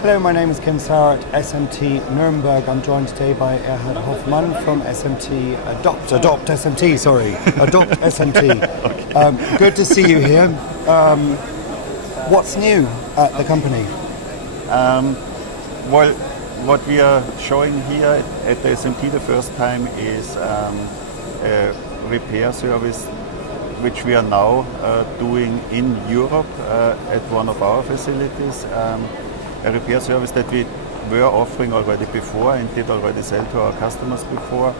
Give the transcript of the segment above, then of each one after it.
Hello, my name is Kim Sauer at SMT Nuremberg. I'm joined today by Erhard Hofmann from SMT Adopt SMT, sorry. Adopt SMT. Okay. Good to see you here. What's new at the company? Well, what we are showing here at the SMT the first time is a repair service which we are now doing in Europe at one of our facilities. A repair service that we were offering already before and did already sell to our customers before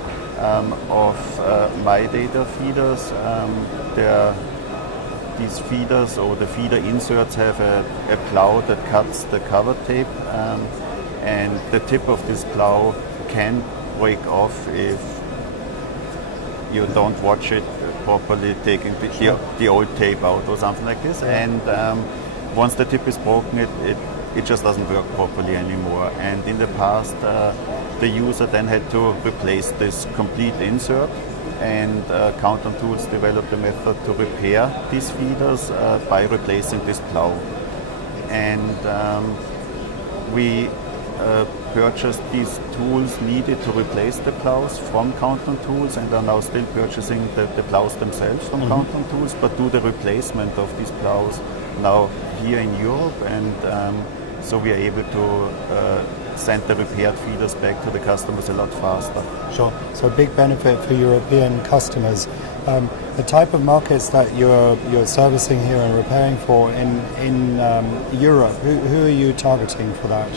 of my data feeders. These feeders or the feeder inserts have a plow that cuts the cover tape, and the tip of this plow can break off if you don't watch it properly, taking the old tape out or something like this. And once the tip is broken, it just doesn't work properly anymore. And in the past, the user then had to replace this complete insert, and Countdown Tools developed a method to repair these feeders by replacing this plow. And we purchased these tools needed to replace the plows from Countdown Tools, and are now still purchasing the plows themselves from Countdown Tools, but do the replacement of these plows now here in Europe, and so we are able to send the repaired feeders back to the customers a lot faster. Sure. So a big benefit for European customers. The type of markets that you're servicing here and repairing for in Europe, who are you targeting for that?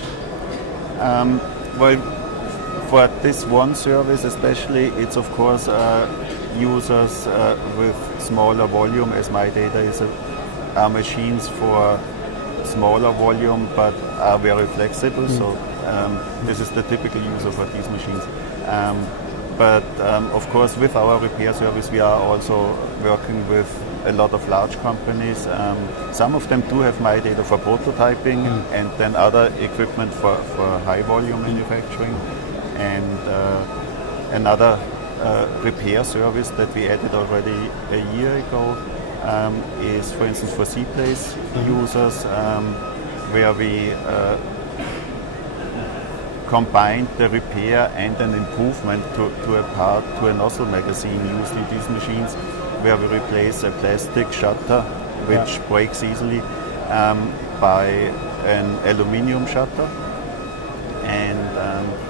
Well, for this one service especially, it's of course users with smaller volume, as my data are machines for smaller volume but are very flexible. So this is the typical user for these machines. But of course, with our repair service, we are also working with a lot of large companies. Some of them do have my data for prototyping, and then other equipment for high volume manufacturing. And another repair service that we added already a year ago is, for instance, for C-Place users, where we combined the repair and an improvement to a part, to a nozzle magazine used in these machines, where we replace a plastic shutter which breaks easily by an aluminium shutter. And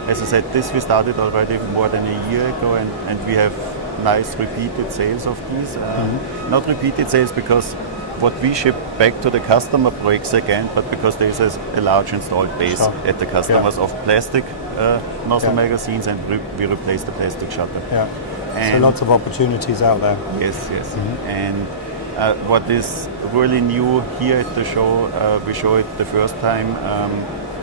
as I said, this we started already more than a year ago, and we have nice repeated sales of these. Not repeated sales because what we ship back to the customer breaks again, but because there is a large installed base at the customers of plastic nozzle magazines, and we replace the plastic shutter. And so lots of opportunities out there. Yes. And what is really new here at the show, we show it the first time,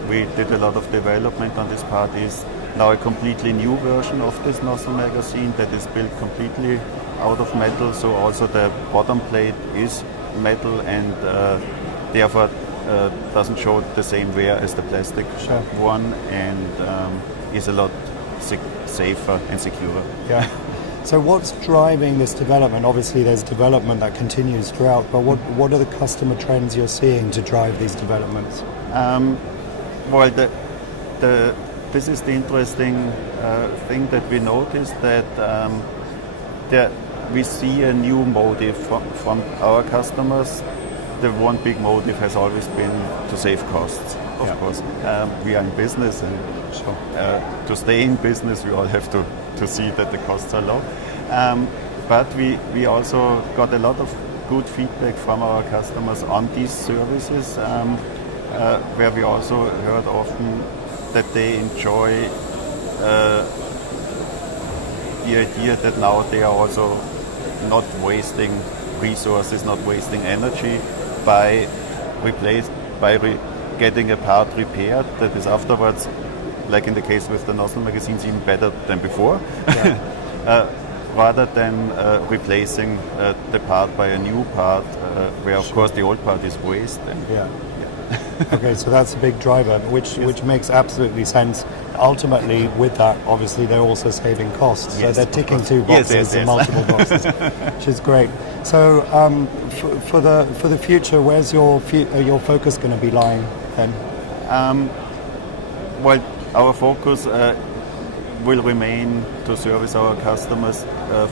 we did a lot of development on this part, is now a completely new version of this nozzle magazine that is built completely out of metal. So also the bottom plate is metal, and therefore doesn't show the same wear as the plastic one, and is a lot safer and secure. So what's driving this development? Obviously there's development that continues throughout, but what are the customer trends you're seeing to drive these developments? Well, this is the interesting thing that we noticed, that we see a new motive from our customers. The one big motive has always been to save costs, of course. We are in business, and to stay in business we all have to see that the costs are low. But we also got a lot of good feedback from our customers on these services, where we also heard often that they enjoy the idea that now they are also not wasting resources, not wasting energy by getting a part repaired that is afterwards, like in the case with the nozzle magazines, even better than before, rather than replacing the part by a new part, where of course the old part is waste. Okay, so that's a big driver, which makes absolutely sense. Ultimately, with that, obviously, they're also saving costs. So they're ticking two boxes and multiple boxes, which is great. So for the future, where's your focus going to be lying then? Well, our focus will remain to service our customers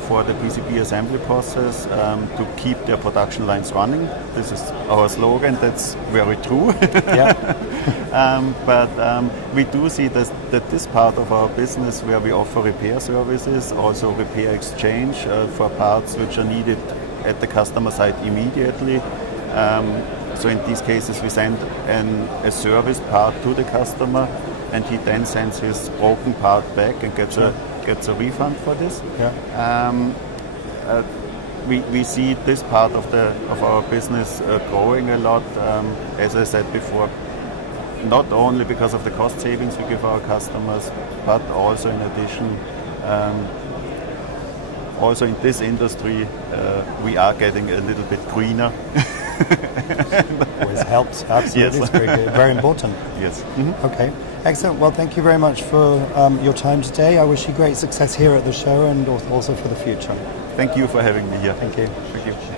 for the PCB assembly process, to keep their production lines running. This is our slogan. That's very true. Yeah. But we do see that this part of our business, where we offer repair services, also repair exchange for parts which are needed at the customer site immediately. So in these cases, we send a service part to the customer, and he then sends his broken part back and gets a refund for this. Yeah. We see this part of our business growing a lot. As I said before, not only because of the cost savings we give our customers, but also in addition, also in this industry, we are getting a little bit greener. Always helps, absolutely. Yes. It's very important. Yes. Okay, excellent. Well, thank you very much for your time today. I wish you great success here at the show and also for the future. Thank you for having me here. Thank you. Thank you.